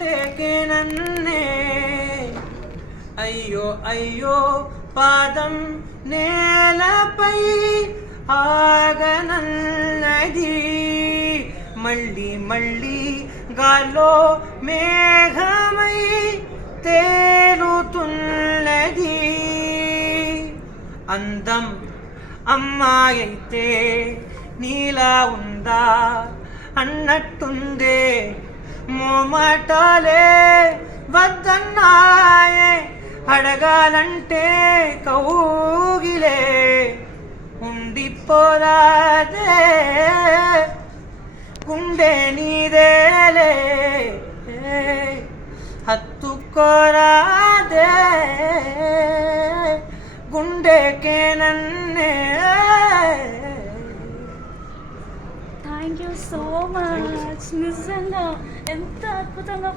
గుండెకే నన్నే అయ్యో అయ్యో పాదం నేలపై ఆగనన్నది మళ్ళీ మళ్ళీ గాల్లో మేఘమై తేలుతున్నది అందం అమ్మాయైతే నీలా ఉందా అన్నట్టుందే మోమాటాలే వద్దన్నాయే అడగాలంటే కౌగిలే ఉండిపోరాదే గుండె నీదేలే హత్తుకోరాదే గుండెకే నన్నే. Thank you so much. నిజంగా ఎంత అద్భుతంగా